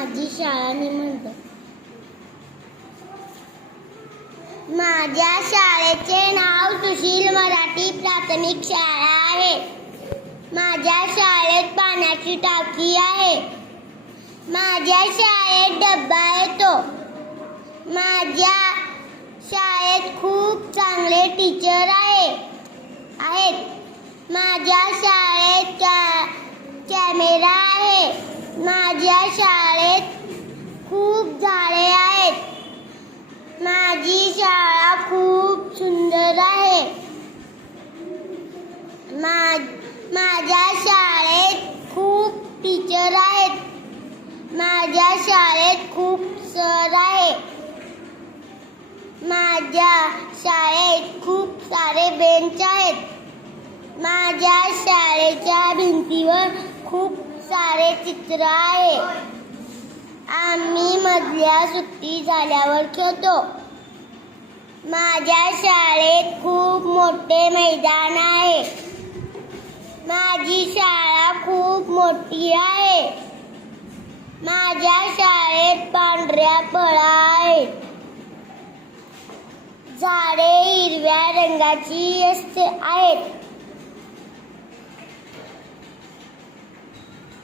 माझी शाळा निबंध. माझ्या शाळेचे नाव सुशील मराठी प्राथमिक शाळा आहे. माझ्या शाळेत पाण्याची टाकी आहे. माझ्या शाळेत डब्बा येतो. माझ्या शाळेत खूप चांगले टीचर आहेत. माझ्या शाळेत कॅमेरा आहे. माझ्या शाळेत खूप झाडे आहेत. माझी शाळा खूप सुंदर आहे. माझ्या शाळेत खूप टीचर आहेत. माझ्या शाळेत खूप सर आहेत. माझ्या शाळेत खूप सारे बेंच आहेत. माझ्या शाळेच्या भिंतीवर खूप सारे चित्र आहे. आम्ही मधल्या सुट्टी झाल्यावर खेळतो. माझ्या शाळेत खूप मोठे मैदान आहे. माझी शाळा खूप मोठी आहे. माझ्या शाळेत पांढऱ्या फळा आहेत. झाडे हिरव्या रंगाची आहेत.